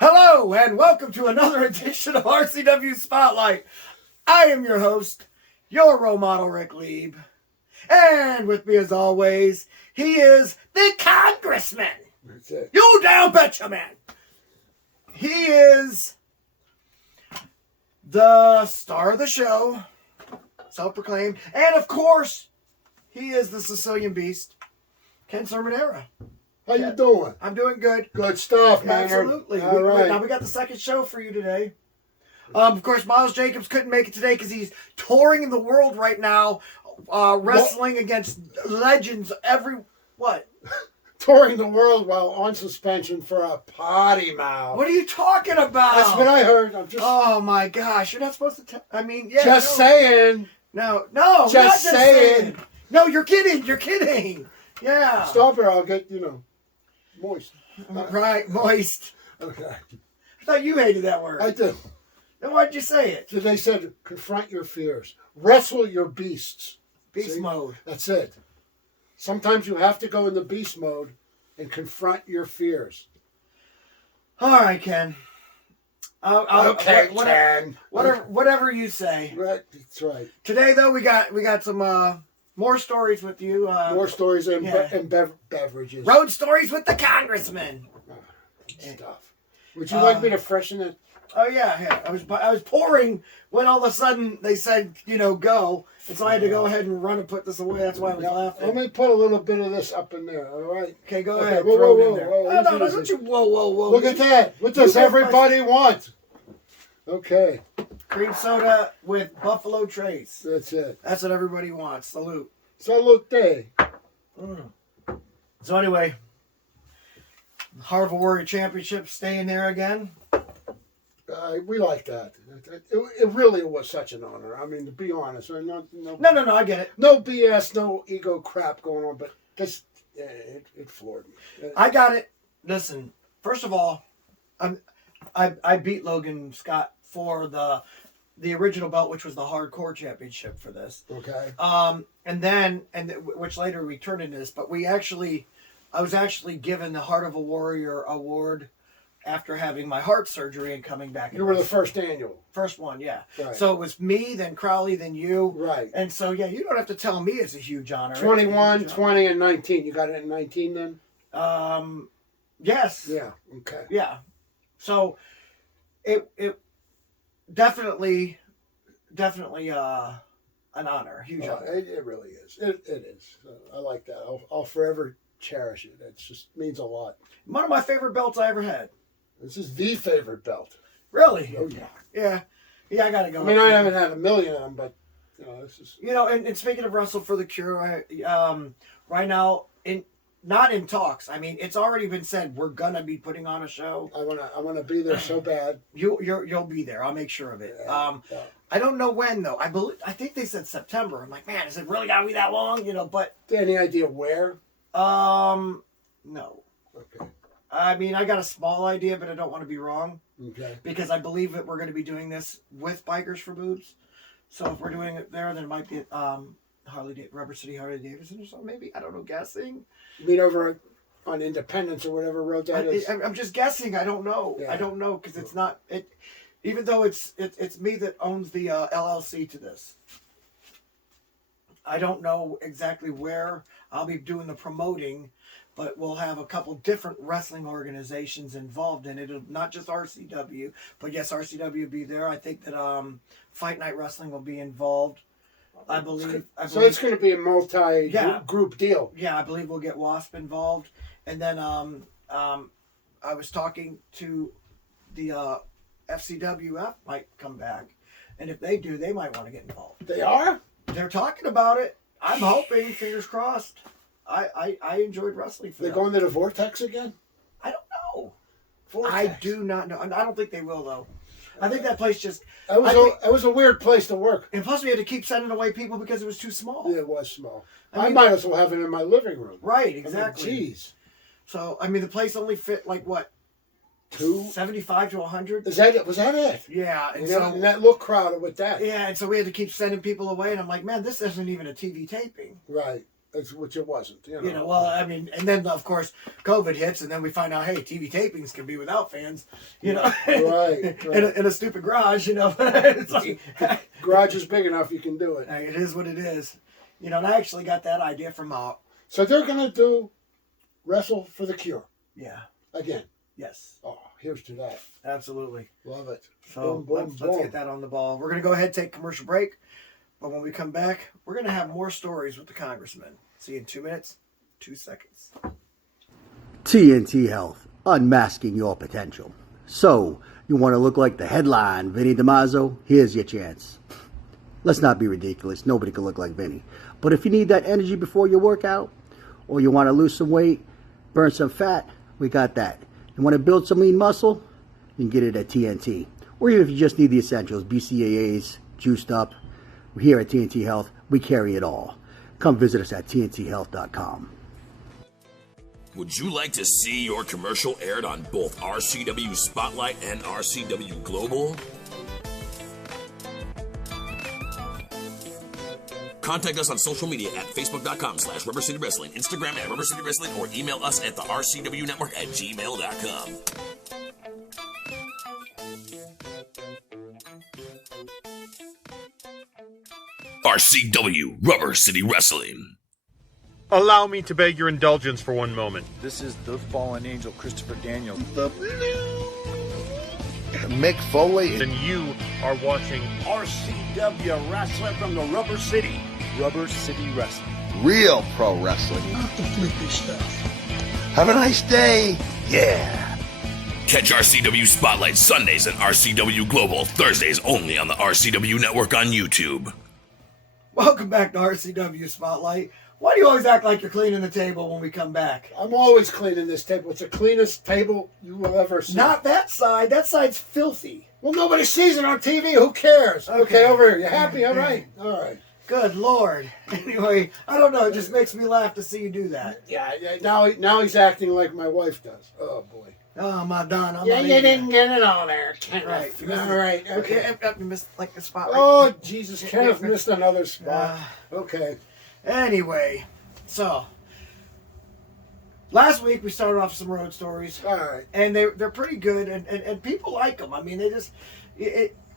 Hello and welcome to another edition of RCW Spotlight. I am your host, your role model, Rick Lieb. And with me as always, he is the Congressman. That's it. You down betcha, man. He is the star of the show, self-proclaimed. And of course, he is the Sicilian beast, Ken Sermonera. How you doing? I'm doing good. Good stuff, man. Absolutely. All right. Now we got the second show for you today. Of course, Miles Jacobs couldn't make it today because he's touring in the world right now, wrestling against legends Touring the world while on suspension for a potty mouth. What are you talking about? That's what I heard. I'm just. Oh my gosh, you're not supposed to tell. I mean, yeah. Just saying. No, Just not saying. No, you're kidding. You're kidding. Yeah. Stop here. I'll get moist. Right, moist. Okay. I thought you hated that word. I do. Then why'd you say it? So they said, confront your fears, wrestle your beasts. Beast mode. That's it. Sometimes you have to go in the beast mode and confront your fears. All right, Ken. Okay, Ken. Whatever you say. Right. That's right. Today, though, we got some more stories with you. More stories and beverages. Road stories with the Congressman. Stuff. Would you like me to freshen it? Oh yeah. I was pouring when all of a sudden they said, go, and so I had to go ahead and run and put this away. That's why I was laughing. Let me put a little bit of this up in there. All right. Okay, go ahead. Whoa. No, don't you whoa. Look at that. What does everybody want? Okay. Cream soda with Buffalo Trace. That's it. That's what everybody wants. Salute. Salute. So anyway, Heart of a Warrior Championship staying there again. We like that. It really was such an honor. I mean, to be honest, no, I get it. No BS, no ego crap going on, but this, it floored me. I got it. Listen, first of all, I beat Logan Scott for the original belt, which was the Hardcore Championship for this. Okay. Which later we turned into this, but I was actually given the Heart of a Warrior award after having my heart surgery and coming back. You were the first annual. First one, yeah. Right. So it was me, then Crowley, then you. Right. And so, yeah, you don't have to tell me it's a huge honor. 21, 20, and 19. You got it in 19 then? Yes. Yeah, okay. Yeah. So it definitely an honor, huge honor. It really is. It is. I like that. I'll forever cherish it. It just means a lot. One of my favorite belts I ever had. This is the favorite belt. Really? Oh, yeah. Yeah, I got to go. I mean, I haven't had a million of them, but, this is... And speaking of Wrestle for the Cure, right now, not in talks. I mean, it's already been said we're going to be putting on a show. I wanna be there so bad. You'll be there. I'll make sure of it. Yeah. I don't know when, though. I think they said September. I'm like, man, is it really got to be that long? But... Any idea where? No. Okay. I mean, I got a small idea, but I don't want to be wrong. Okay. Because I believe that we're going to be doing this with Bikers for Boobs. So if we're doing it there, then it might be Rubber City Harley Davidson or something, maybe. I don't know, guessing. You mean over on Independence or whatever road that is? I'm just guessing. I don't know. Yeah. I don't know because it's not... Even though it's me that owns the LLC to this. I don't know exactly where I'll be doing the promoting, but we'll have a couple different wrestling organizations involved in it. It'll not just RCW, but yes, RCW will be there. I think that Fight Night Wrestling will be involved. I believe. So it's going to be a multi-group deal. Yeah, I believe we'll get WASP involved. And then I was talking to the FCWF might come back. And if they do, they might want to get involved. They are? They're talking about it. I'm hoping, fingers crossed. I enjoyed wrestling for They're them. going to the Vortex again? I don't know. Vortex. I do not know. I don't think they will, though. I think that place just... It was a weird place to work. And plus we had to keep sending away people because it was too small. Yeah, it was small. I mean, might as well have it in my living room. Right, exactly. Jeez. So, I mean, the place only fit, like, what? 75 to 100? Was that it? Yeah. And that looked crowded with that. Yeah, and so we had to keep sending people away. And I'm like, man, this isn't even a TV taping. Right. Which it wasn't. Well, I mean, and then, of course, COVID hits, and then we find out, hey, TV tapings can be without fans, Right. in a stupid garage, It's like, garage is big enough, you can do it. It is what it is. And I actually got that idea from So they're going to do Wrestle for the Cure. Yeah. Again. Yes. Oh, here's to that. Absolutely. Love it. So let's get that on the ball. We're going to go ahead and take a commercial break. But when we come back, we're going to have more stories with the congressman. See you in 2 minutes, 2 seconds. TNT Health, unmasking your potential. So, you want to look like the headline, Vinny DiMaggio? Here's your chance. Let's not be ridiculous. Nobody can look like Vinny. But if you need that energy before your workout, or you want to lose some weight, burn some fat, we got that. You want to build some lean muscle? You can get it at TNT. Or even if you just need the essentials, BCAAs, juiced up. Here at TNT Health, we carry it all. Come visit us at tnthealth.com. Would you like to see your commercial aired on both RCW Spotlight and RCW Global? Contact us on social media at facebook.com/Rubber City Wrestling, Instagram at Rubber City Wrestling, or email us at the RCW Network at gmail.com. RCW Rubber City Wrestling. Allow me to beg your indulgence for one moment. This is the fallen angel, Christopher Daniel. The Mick Foley. And you are watching RCW Wrestling from the Rubber City. Rubber City Wrestling. Real pro wrestling. Not the flippy stuff. Have a nice day. Yeah. Catch RCW Spotlight Sundays and RCW Global Thursdays only on the RCW Network on YouTube. Welcome back to RCW Spotlight. Why do you always act like you're cleaning the table when we come back? I'm always cleaning this table. It's the cleanest table you will ever see. Not that side. That side's filthy. Well, nobody sees it on TV. Who cares? Okay, over here. You happy? All right. All right. Good Lord. Anyway, I don't know. It just makes me laugh to see you do that. Yeah. Now he's acting like my wife does. Oh boy. Oh, Madonna. Yeah, you didn't get it all there. Right. All right. Okay. You missed like a spot. Oh Jesus! Kenneth missed another spot. Okay. Anyway, so last week we started off some road stories. All right. And they're pretty good, and people like them. I mean, they just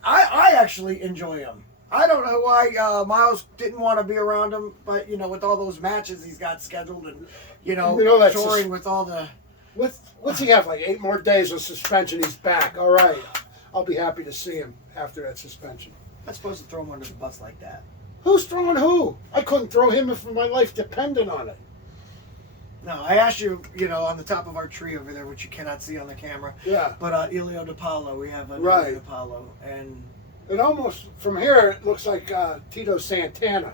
I actually enjoy them. I don't know why Miles didn't want to be around him, but with all those matches he's got scheduled, and touring with all the. What's he have, like 8 more days of suspension? He's back. All right. I'll be happy to see him after that suspension. I'm not supposed to throw him under the bus like that. Who's throwing who? I couldn't throw him if my life depended on it. No, I asked you, on the top of our tree over there, which you cannot see on the camera. Yeah. But Elio DiPaolo, we have Right. Elio DiPaolo, and It almost, from here, it looks like Tito Santana.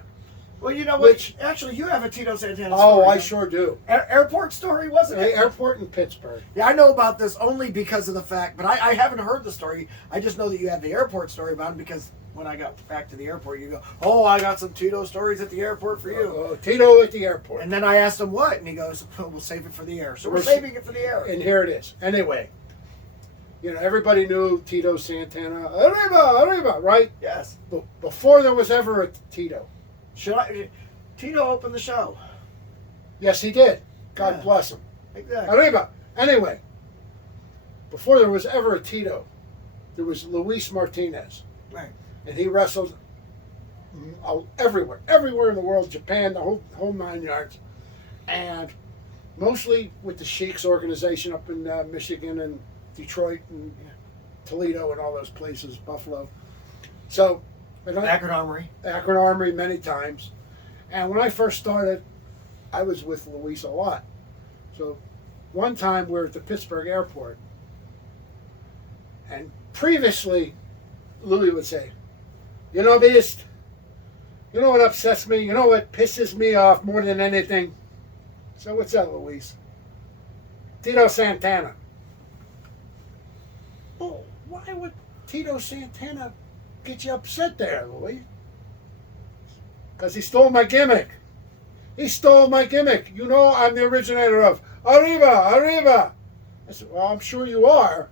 well, you know what? Actually, you have a Tito Santana story. Oh, I right? sure do. Airport story, wasn't it? Airport in Pittsburgh. Yeah, I know about this only because of the fact, but I haven't heard the story. I just know that you have the airport story about him because when I got back to the airport, you go, oh, I got some Tito stories at the airport for you. Tito at the airport. And then I asked him what, and he goes, well, we'll save it for the air. So we're saving it for the air. And here it is. Anyway, everybody knew Tito Santana. Arriba, right? Yes. But before there was ever a Tito. Tito opened the show. Yes, he did. God bless him. Exactly. Arriba. Anyway, before there was ever a Tito, there was Luis Martinez. Right. And he wrestled everywhere in the world, Japan, the whole 9 yards, and mostly with the Sheiks organization up in Michigan and Detroit and Toledo and all those places, Buffalo. So, Akron Armory. Akron Armory many times. And when I first started, I was with Luis a lot. So one time we're at the Pittsburgh airport, and previously Louis would say, You know, Beast, you know what upsets me? You know what pisses me off more than anything? So what's that, Luis? Tito Santana. Oh, why would Tito Santana get you upset there, Louis? Because he stole my gimmick. He stole my gimmick. You know I'm the originator of Arriba, Arriba. I said, well, I'm sure you are.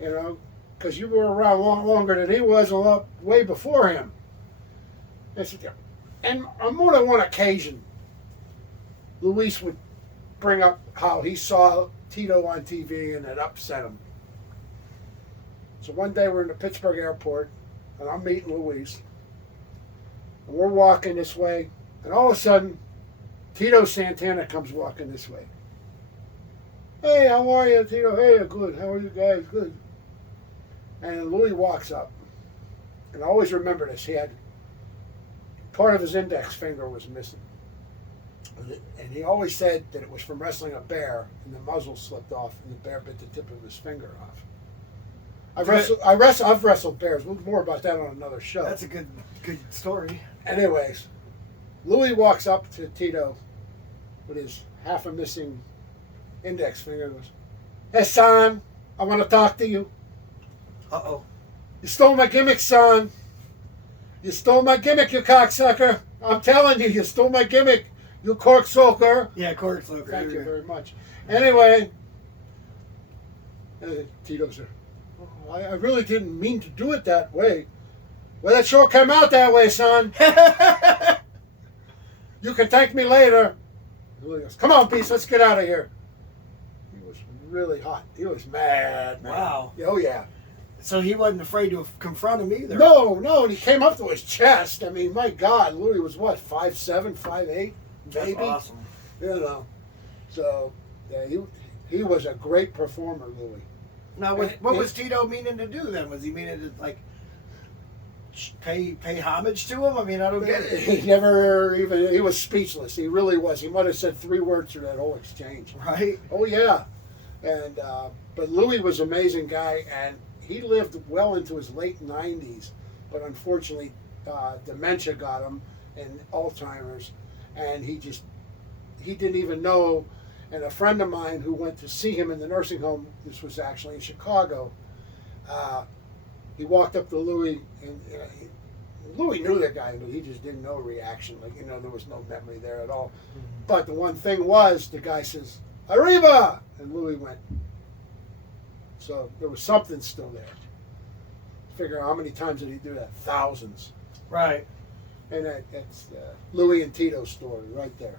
You know, because you were around a lot longer than he was, a lot way before him. I said, yeah. And on more than one occasion, Luis would bring up how he saw Tito on TV and it upset him. So one day we're in the Pittsburgh airport, and I'm meeting Luis, and we're walking this way, and all of a sudden, Tito Santana comes walking this way. Hey, how are you, Tito? Hey, good. How are you guys? Good. And Louis walks up, and I always remember this. He had part of his index finger was missing, and he always said that it was from wrestling a bear, and the muzzle slipped off, and the bear bit the tip of his finger off. I've wrestled bears. We'll more about that on another show. That's a good story. Anyways, Louis walks up to Tito with his half a missing index finger and goes, hey, son, I want to talk to you. Uh-oh. You stole my gimmick, son. You stole my gimmick, you cocksucker. I'm telling you, you stole my gimmick, you corksucker. Yeah, corksucker. Thank you very much. Anyway, Tito said, oh, I really didn't mean to do it that way. Well, it sure came out that way, son. You can thank me later. Louis goes, come on, Beast, let's get out of here. He was really hot. He was mad, man. Wow. Oh, yeah. So he wasn't afraid to confront him either. No, and he came up to his chest. I mean, my God, Louis was what, 5'7", 5'8", maybe? That's awesome. You know. So, yeah, he was a great performer, Louis. Now, what was Tito meaning to do then? Was he meaning to, like, pay homage to him? I mean, I don't get it. He was speechless. He really was. He might have said 3 words through that whole exchange. Right? Oh, yeah. And but Louis was an amazing guy, and he lived well into his late 90s, but unfortunately dementia got him and Alzheimer's, and he didn't even know. And a friend of mine who went to see him in the nursing home, this was actually in Chicago, he walked up to Louis, and Louis knew that guy, but he just didn't know reaction. Like, there was no memory there at all. Mm-hmm. But the one thing was, the guy says, Arriba! And Louis went. So there was something still there. Figure out how many times did he do that? Thousands. Right. And that's Louis and Tito's story right there.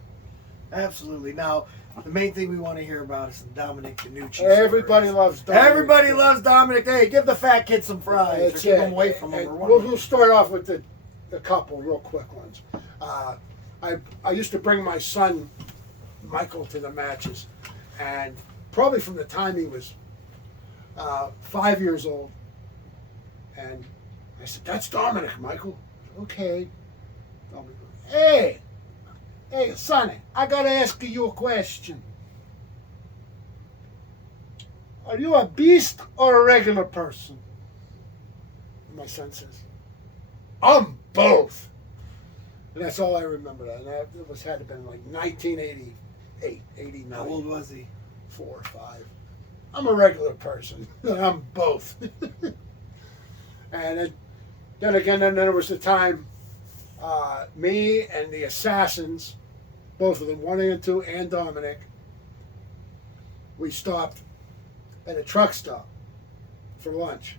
Absolutely. Now, the main thing we want to hear about is the Dominic DeNucci. Everybody loves Dominic. Everybody loves Dominic. Hey, give the fat kid some fries. Or keep him away from him. We'll start off with the couple real quick ones. I used to bring my son, Michael, to the matches. And probably from the time he was 5 years old. And I said, that's Dominic, Michael. Okay. Dominic goes, Hey, Sonny, I gotta ask you a question. Are you a beast or a regular person? And my son says, I'm both. And that's all I remember. And that had to have been like 1988, 89. How old was he? 4 or 5. I'm a regular person. I'm both. And then there was the time me and the Assassins, both of them, 1 and 2, and Dominic, we stopped at a truck stop for lunch.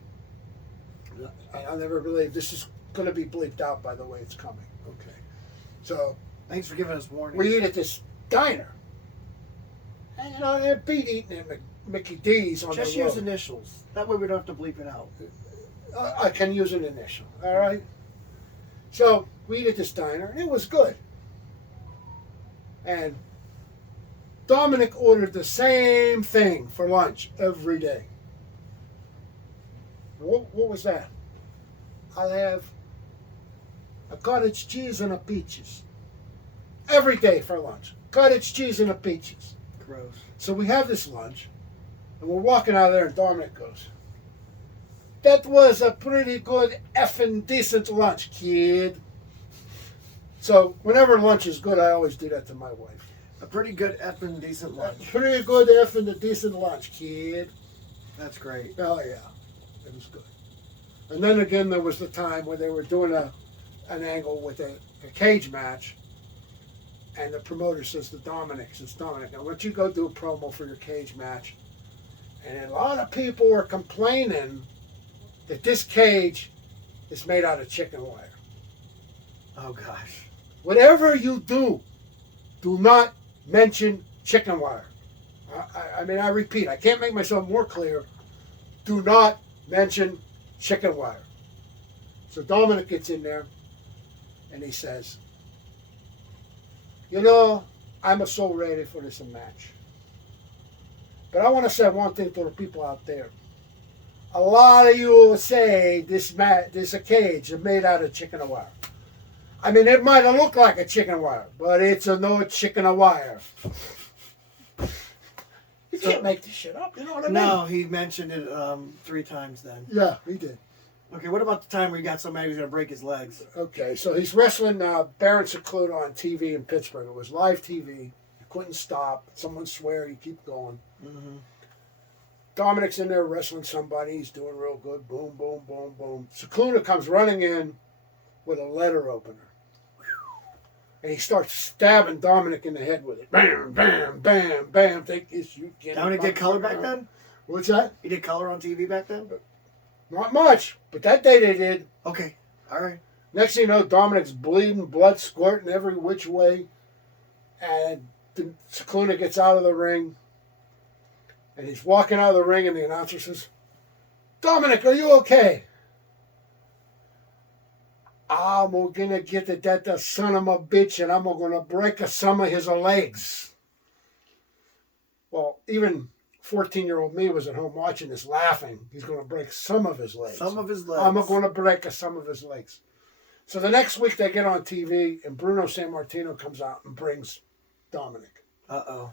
I'll never believe this is going to be bleeped out, by the way it's coming. Okay. So, thanks for giving us warning. We eat at this diner. And, they're beat eating at Mickey D's on Just the road. use initials. That way we don't have to bleep it out. I can use an initial, all right? So, we eat at this diner, and it was good. And Dominic ordered the same thing for lunch every day. What was that? I'll have a cottage cheese and a peaches. Every day for lunch. Cottage cheese and a peaches. Gross. So we have this lunch, and we're walking out of there, and Dominic goes, That was a pretty good effing decent lunch, kid. So whenever lunch is good, I always do that to my wife. A pretty good effing decent lunch. Pretty good effing decent lunch, kid. That's great. Oh yeah, it was good. And then again, there was the time when they were doing an angle with a cage match, and the promoter says to Dominic, now why don't you go do a promo for your cage match? And a lot of people were complaining that this cage is made out of chicken wire. Oh gosh. Whatever you do, do not mention chicken wire. I mean, I repeat, I can't make myself more clear. Do not mention chicken wire. So Dominic gets in there and he says, I'm so ready for this match. But I want to say one thing to the people out there. A lot of you say this cage is made out of chicken wire. I mean, it might have looked like a chicken wire, but it's no chicken wire. You can't make this shit up, you know what I mean? No, he mentioned it 3 times then. Yeah, he did. Okay, what about the time where he got so mad he was going to break his legs? Okay, so he's wrestling Baron Secluda on TV in Pittsburgh. It was live TV. You couldn't stop. Someone swear, you keep going. Mm-hmm. Dominic's in there wrestling somebody. He's doing real good. Boom, boom, boom, boom. Secluda comes running in with a letter opener. And he starts stabbing Dominic in the head with it. Bam, bam, bam, bam. Take this, you get Dominic did color back then? What's that? He did color on TV back then? Not much, but that day they did. Okay, all right. Next thing you know, Dominic's bleeding, blood squirting every which way. And Secluda gets out of the ring. And he's walking out of the ring, and the announcer says, Dominic, are you okay? I'm going to get that son of a bitch, and I'm going to break some of his legs. Well, even 14-year-old me was at home watching this laughing. He's going to break some of his legs. Some of his legs. I'm going to break some of his legs. So the next week they get on TV, and Bruno Sammartino comes out and brings Dominic. Uh-oh.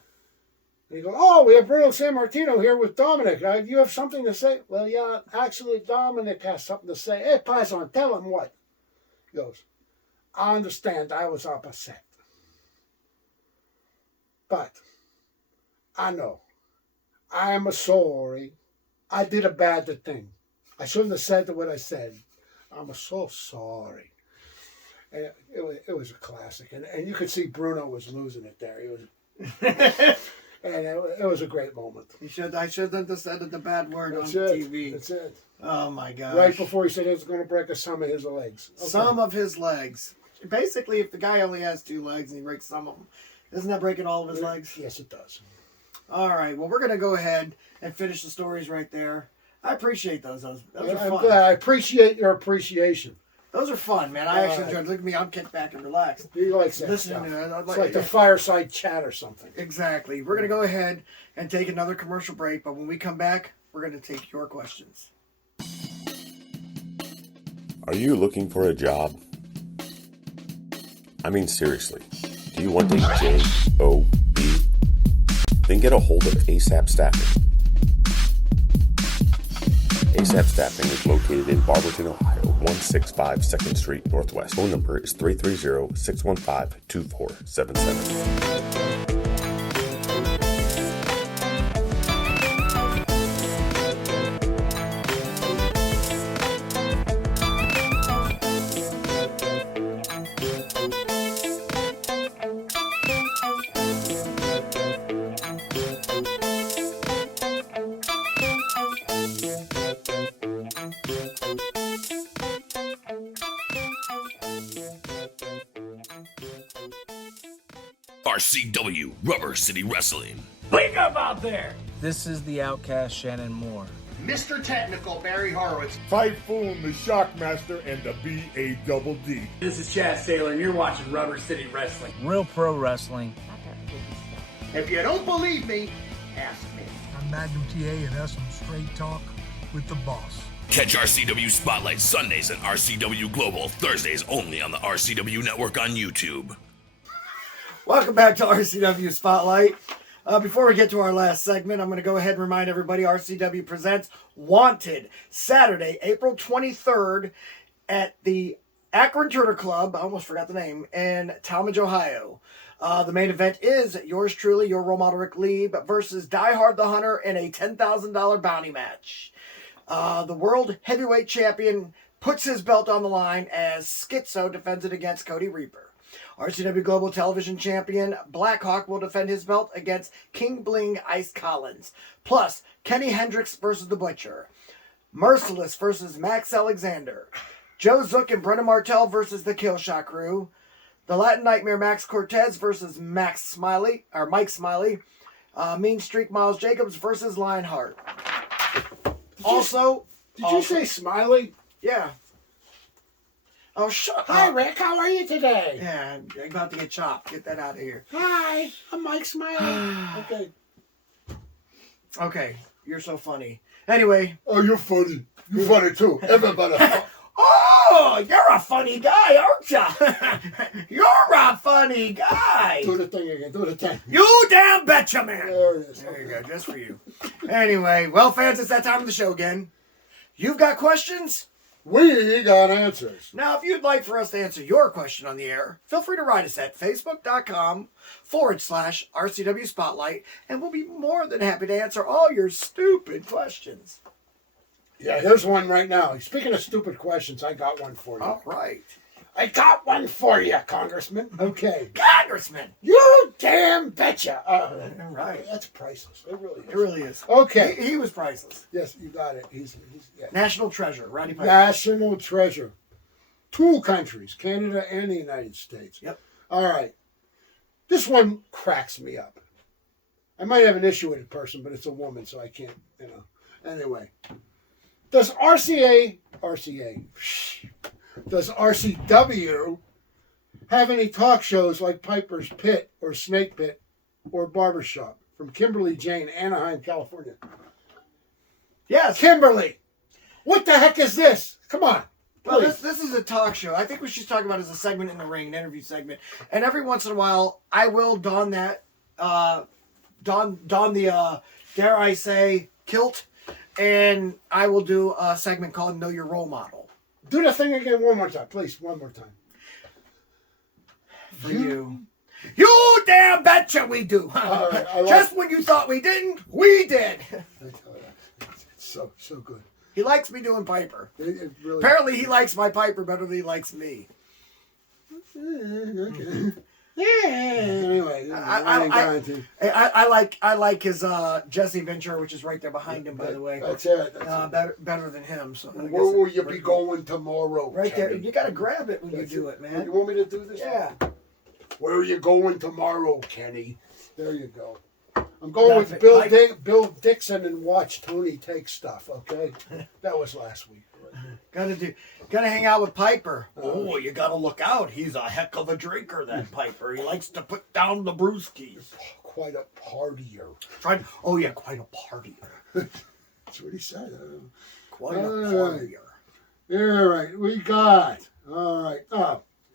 And he goes, oh, we have Bruno Sammartino here with Dominic. You have something to say? Well, yeah, actually, Dominic has something to say. Hey, Paisan, tell him what. He goes, I understand I was upset. But I know. I am sorry. I did a bad thing. I shouldn't have said what I said. I'm so sorry. And it was a classic. And you could see Bruno was losing it there. He was... And it was a great moment. I shouldn't have said the bad word on TV. TV. That's it. Oh my gosh. Right before he said he was going to break some of his legs. Okay. Some of his legs. Basically, if the guy only has 2 legs and he breaks some of them, isn't that breaking all of his legs? Yes, it does. All right. Well, we're going to go ahead and finish the stories right there. I appreciate those. Those are fun. I'm glad. I appreciate your appreciation. Those are fun, man. I actually enjoyed. Look at me. I'm kicked back and relaxed. You like that listening stuff. to it. It's like the fireside chat or something. Exactly. We're going to go ahead and take another commercial break, but when we come back, we're going to take your questions. Are you looking for a job? I mean, seriously. Do you want a job? Then get a hold of ASAP Staffing. ASAP Staffing is located in Barberton, Ohio, 165 2nd Street Northwest. Phone number is 330-615-2477. RCW Rubber City Wrestling. Wake up out there! This is the Outcast Shannon Moore. Mr. Technical Barry Horowitz. Typhoon the Shockmaster and the B.A.D.D. This is Chad Saylor, and you're watching Rubber City Wrestling. Real pro wrestling. If you don't believe me, ask me. I'm Magnum TA and that's some straight talk with the boss. Catch RCW Spotlight Sundays and RCW Global Thursdays only on the RCW Network on YouTube. Welcome back to RCW Spotlight. Before we get to our last segment, I'm going to go ahead and remind everybody RCW presents Wanted, Saturday, April 23rd at the Akron Turner Club, I almost forgot the name, in Talmadge, Ohio. The main event is yours truly, your role model Rick Lieb versus Die Hard the Hunter in a $10,000 bounty match. The World Heavyweight Champion puts his belt on the line as Schizo defends it against Cody Reaper. RCW Global Television Champion Blackhawk will defend his belt against King Bling Ice Collins. Plus, Kenny Hendricks versus The Butcher. Merciless versus Max Alexander. Joe Zook and Brennan Martell versus the Killshot Crew. The Latin Nightmare Max Cortez versus Mike Smiley. Mean Streak Miles Jacobs versus Lionheart. Did you say Smiley? Yeah. Oh, shut up. Hi, Rick. How are you today? Yeah, I'm about to get chopped. Get that out of here. Hi, I'm Mike Smiley. Okay. Okay, you're so funny. Anyway. Oh, you're funny. You're funny too. Everybody. Oh, you're a funny guy, aren't you? You're a funny guy. Do the thing again. Do the thing. You damn betcha, man. There it is. There you go, just for you. Anyway, well, fans, it's that time of the show again. You've got questions? We got answers. Now, if you'd like for us to answer your question on the air, feel free to write us at facebook.com/RCW Spotlight, and we'll be more than happy to answer all your stupid questions. Yeah, here's one right now. Speaking of stupid questions, I got one for you. All right. I got one for you, Congressman. Okay. Congressman! You damn betcha. All right. That's priceless. It really is. It really is. Okay. He was priceless. Yes, you got it. He's yeah. National treasure, Roddy Piper. National treasure. 2 countries, Canada and the United States. Yep. All right. This one cracks me up. I might have an issue with the person, but it's a woman, so I can't, Anyway. Does RCW have any talk shows like Piper's Pit or Snake Pit or Barbershop? From Kimberly Jane, Anaheim, California. Yes. Kimberly, what the heck is this? Come on. Well, this is a talk show. I think what she's talking about is a segment in the ring, an interview segment. And every once in a while, I will don that, don the, dare I say, kilt. And I will do a segment called Know Your Role Model. Do the thing again one more time, please. One more time. For you. You damn betcha we do. Right, Just when you thought we didn't, we did. It's so good. He likes me doing Piper. It really Apparently he likes my Piper better than he likes me. Okay. Anyway, I like his Jesse Ventura, which is right there behind him, by the way. That's it. Better than him. So where will you be going tomorrow? Right Kenny? there. You got to grab it when you do it, man. You want me to do this? Yeah. Where are you going tomorrow, Kenny? There you go. I'm going with Bill Dixon and watch Tony take stuff. Okay, that was last week. Gotta hang out with Piper. Oh, you gotta look out. He's a heck of a drinker, that Piper. He likes to put down the brewskis. Quite a partier. Quite a partier. That's what he said. Quite a partier. All right, we got. All right.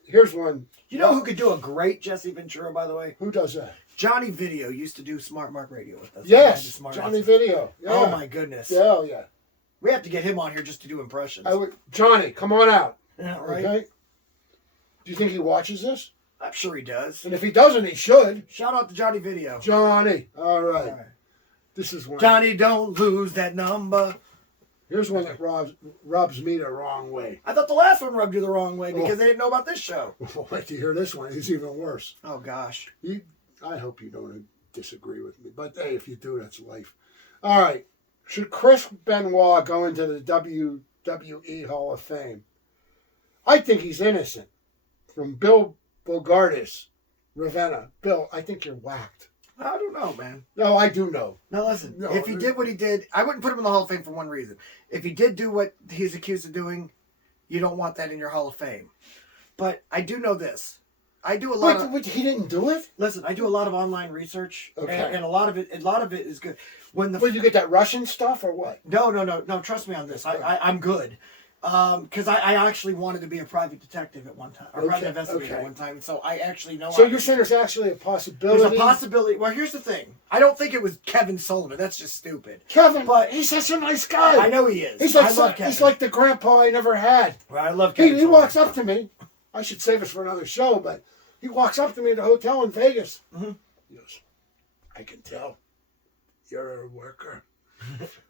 Here's one. You know who could do a great Jesse Ventura, by the way? Who does that? Johnny Video used to do Smart Mark Radio with us. Yes, Johnny Video. Yeah. Oh, my goodness. Yeah, yeah. We have to get him on here just to do impressions. Johnny, come on out. Yeah, right. Okay? Do you think he watches this? I'm sure he does. And if he doesn't, he should. Shout out to Johnny Video. Johnny. All right. This is one. Johnny, don't lose that number. Here's one that rubs me the wrong way. I thought the last one rubbed you the wrong way because they didn't know about this show. Wait to hear this one. It's even worse. Oh, gosh. I hope you don't disagree with me. But, hey, if you do, that's life. All right. Should Chris Benoit go into the WWE Hall of Fame? I think he's innocent. From Bill Bogardus, Ravenna. Bill, I think you're whacked. I don't know, man. No, I do know. Now, listen. If he did what he did, I wouldn't put him in the Hall of Fame for one reason. If he did do what he's accused of doing, you don't want that in your Hall of Fame. But I do know this. I do a lot Wait, he didn't do it? Listen, I do a lot of online research, okay. and a lot of it is good. Did you get that Russian stuff or what? No. Trust me on this. I'm good. Because I actually wanted to be a private detective at one time, or private investigator at one time. So I actually know. So you're saying there's actually a possibility? There's a possibility. Well, here's the thing. I don't think it was Kevin Sullivan. That's just stupid. Kevin, but he's such a nice guy. I know he is. He's like, I love Kevin. He's like the grandpa I never had. Well, I love Kevin. He walks up to me. I should save us for another show, but he walks up to me at the hotel in Vegas. Mm-hmm. He goes, I can tell you're a worker.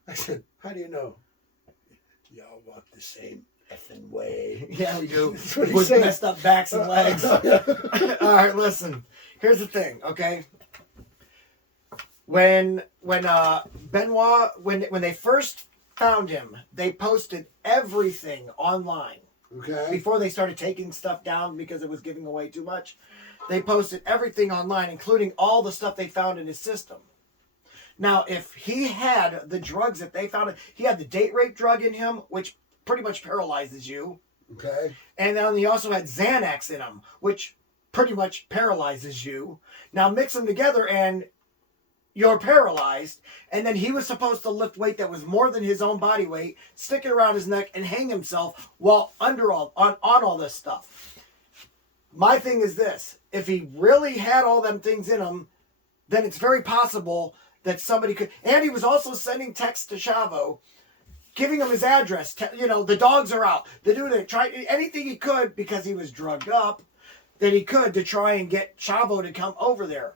I said, how do you know? Y'all walk the same effing way. Yeah, we do. That's what he With said. messed up backs and legs. All right, listen. Here's the thing, okay? When Benoit, when they first found him, they posted everything online. Okay. Before they started taking stuff down because it was giving away too much, they posted everything online, including all the stuff they found in his system. Now, if he had the drugs that they found, he had the date rape drug in him, which pretty much paralyzes you. Okay. And then he also had Xanax in him, which pretty much paralyzes you. Now mix them together and you're paralyzed. And then he was supposed to lift weight that was more than his own body weight, stick it around his neck and hang himself while on all this stuff. My thing is this. If he really had all them things in him, then it's very possible that somebody could. And he was also sending texts to Chavo, giving him his address. The dogs are out. They're doing it. Try anything he could because he was drugged up that he could to try and get Chavo to come over there.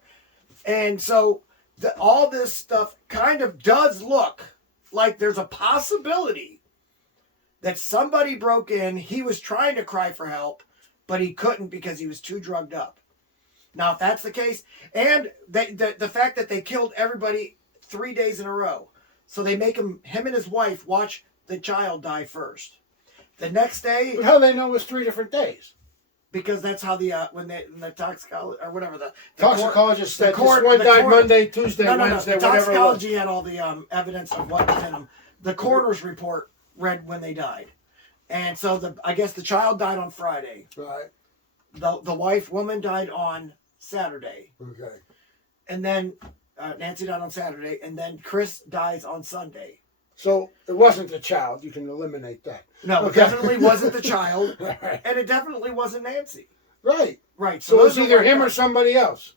And so all this stuff kind of does look like there's a possibility that somebody broke in. He was trying to cry for help, but he couldn't because he was too drugged up. Now, if that's the case, and the fact that they killed everybody 3 days in a row, so they make him and his wife watch the child die first. The next day, But how do they know it was 3 different days? because that's how the toxicologist or whatever the Toxicologist said this one died Monday, Tuesday, Wednesday, the whatever it was. toxicology had all the evidence of what was in them. The coroner's report read when they died, and so I guess the child died on Friday. Right. The woman died on Saturday. Okay. And then Nancy died on Saturday, and then Chris dies on Sunday. So it wasn't the child. You can eliminate that. No, Okay. it definitely wasn't the child, Right. and it definitely wasn't Nancy. Right. Right. So it was those are either like him that. or somebody else.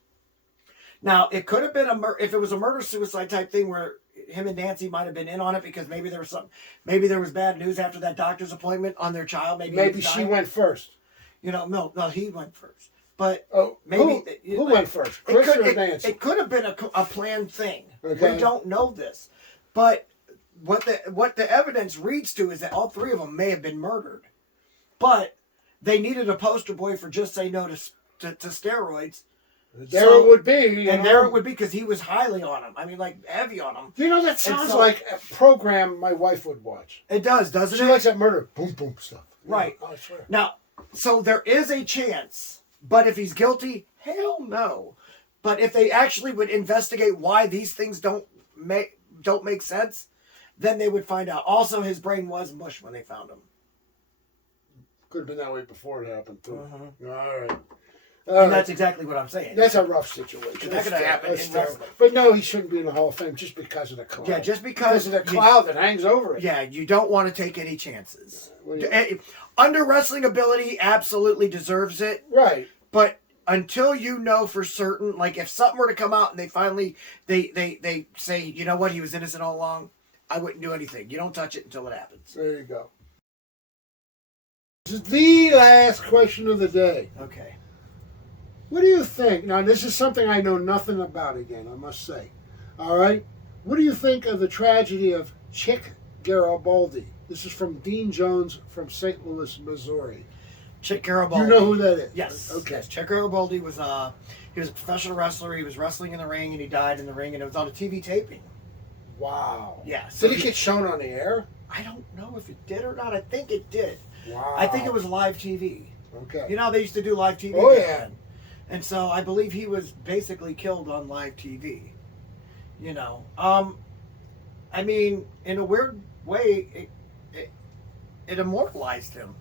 Now, it could have been if it was a murder-suicide type thing where him and Nancy might have been in on it because maybe there was bad news after that doctor's appointment on their child. Maybe she went first. No, he went first. But maybe who went first, Chris or Nancy? It could have been a planned thing. Okay. We don't know this, but what the evidence reads to is that all 3 of them may have been murdered, but they needed a poster boy for just say no to steroids. There it would be, there it would be because he was highly on them. I mean, like heavy on them. That sounds like a program my wife would watch. It does, doesn't it? She likes that murder, boom, boom stuff. Right. I swear. Now, so there is a chance, but if he's guilty, hell no. But if they actually would investigate why these things don't make sense, then they would find out. Also, his brain was mush when they found him. Could have been that way before it happened too. Mm-hmm. All right. And that's exactly what I'm saying. That's a rough situation. That could happen in wrestling. But no, he shouldn't be in the Hall of Fame just because of the cloud. Yeah, just because of the cloud that hangs over it. Yeah, you don't want to take any chances. Under wrestling ability, absolutely deserves it. Right. But until you know for certain, like if something were to come out and they finally they say, you know what, he was innocent all along, I wouldn't do anything. You don't touch it until it happens. There you go. This is the last question of the day. Okay. What do you think? Now, this is something I know nothing about again, I must say. All right? What do you think of the tragedy of Chick Garibaldi? This is from Dean Jones from St. Louis, Missouri. Chick Garibaldi. You know who that is? Yes. Okay. Yes. Chick Garibaldi was he was a professional wrestler. He was wrestling in the ring and he died in the ring and it was on a TV taping. Wow. Yeah. So did it get shown on the air? I don't know if it did or not. I think it did. Wow. I think it was live TV. Okay. You know how they used to do live TV? Oh, yeah. Then? And so I believe he was basically killed on live TV. I mean, in a weird way, it immortalized him.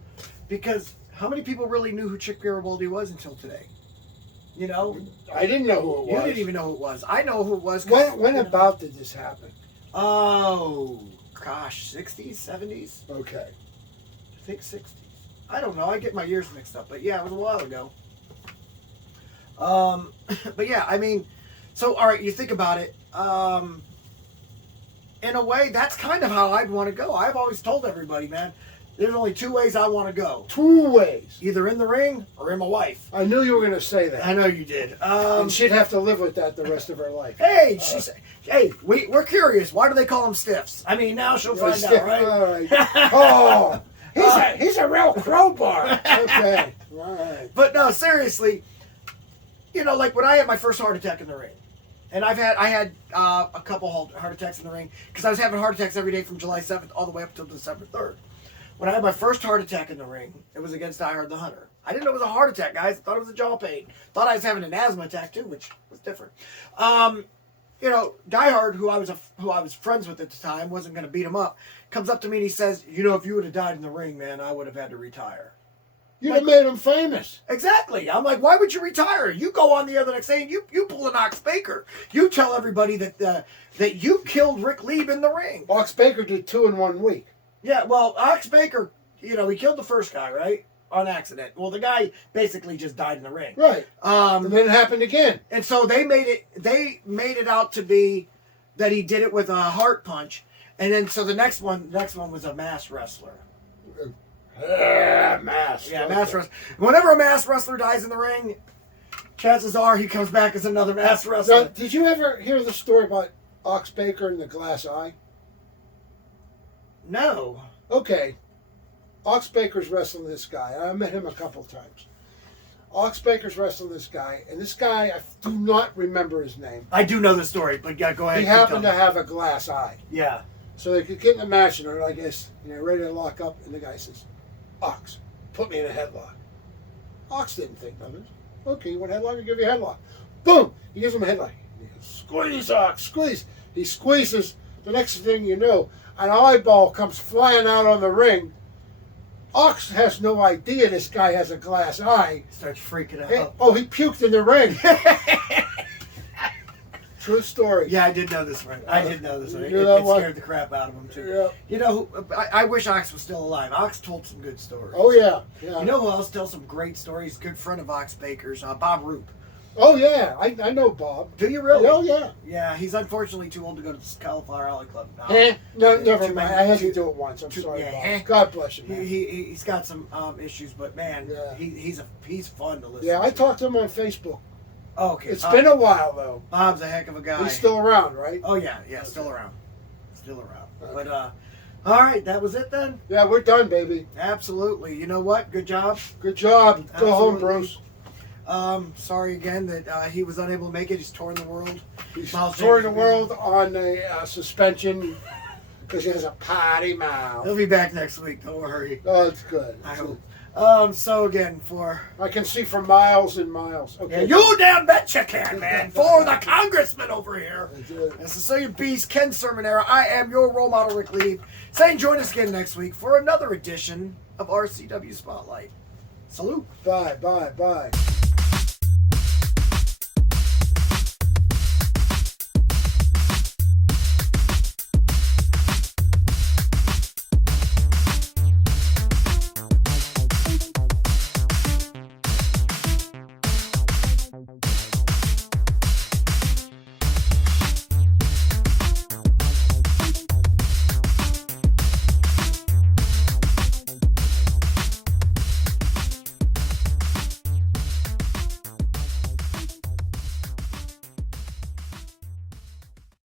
Because how many people really knew who Chick Garibaldi was until today? I didn't know who it was. You didn't even know who it was. I know who it was. When about did this happen? Oh, gosh, 60s, 70s? Okay. think 60s. I don't know. I get my years mixed up, but yeah, it was a while ago. But yeah, I mean, so all right, you think about it. In a way, that's kind of how I'd want to go. I've always told everybody, man, there's only 2 ways I want to go. 2 ways. Either in the ring or in my wife. I knew you were going to say that. I know you did. And she'd have to live with that the rest of her life. Hey, we're curious. Why do they call them stiffs? I mean, now she'll find out, right? All right. Oh, he's a real crowbar. Okay. All right. But no, seriously, you know, like when I had my first heart attack in the ring, and I had a couple heart attacks in the ring because I was having heart attacks every day from July 7th all the way up until December 3rd. When I had my first heart attack in the ring, it was against Die Hard the Hunter. I didn't know it was a heart attack, guys. I thought it was a jaw pain. Thought I was having an asthma attack too, which was different. You know, Die Hard, who I was friends with at the time, wasn't going to beat him up, comes up to me and he says, "You know, if you would have died in the ring, man, I would have had to retire." You'd have made him famous. Exactly. I'm like, why would you retire? You go on the other next day and you pull an Ox Baker. You tell everybody that you killed Rick Lieb in the ring. Ox Baker did 2 in 1 week. Yeah, well, Ox Baker, you know, he killed the first guy, right? On accident. Well, the guy basically just died in the ring. Right. And then it happened again. And so they made it out to be that he did it with a heart punch. And then so the next one was a mass wrestler. Mass. Yeah, mass wrestler. Whenever a mass wrestler dies in the ring, chances are he comes back as another mass wrestler. Now, did you ever hear the story about Ox Baker and the glass eye? No. Okay. Ox Baker's wrestling this guy. I met him a couple times. Ox Baker's wrestling this guy, and this guy, I do not remember his name. I do know the story, but yeah, go ahead. He happened to have a glass eye. Yeah. So they could get in the match, and they're, I guess, ready to lock up, and the guy says, "Ox, put me in a headlock." Ox didn't think of it. Okay, you want a headlock? I'll give you a headlock. Boom! He gives him a headlock. He goes, "Squeeze, Ox, squeeze." He squeezes. The next thing you know, an eyeball comes flying out on the ring. Ox has no idea this guy has a glass eye. Starts freaking out. He puked in the ring. True story. Yeah, I did know this one. I did know this one. It scared the crap out of him too. Yeah. You know, I wish Ox was still alive. Ox told some good stories. Oh yeah. Yeah. You know who else tells some great stories? Good friend of Ox Baker's, Bob Roop. Oh yeah, I know Bob. Do you really? Oh yeah. Yeah, he's unfortunately too old to go to the Cauliflower Alley Club now. No, never mind. I had to do it once. I'm sorry, Bob. God bless him. He's got some issues, but man, Yeah. he's fun to listen. Yeah, I to. talked to him on Facebook. Oh, okay. It's been a while though. Bob's a heck of a guy. He's still around, right? Oh yeah, still around. Still around. Okay. But all right, that was it then? Yeah, we're done, baby. Absolutely. You know what? Good job. Good job. Absolutely. Go home, Bruce. Sorry again that he was unable to make it. He's touring the world. He's touring the world on a suspension because he has a potty mouth. He'll be back next week. Don't worry. Oh, it's good. I hope. So again, I can see for miles and miles. Okay. Yeah, you damn bet you can, man. For the congressman over here. And Sicilian Beast, Ken Sermonera. I am your role model, Rick Lieb. Saying join us again next week for another edition of RCW Spotlight. Salute. Bye, bye, bye.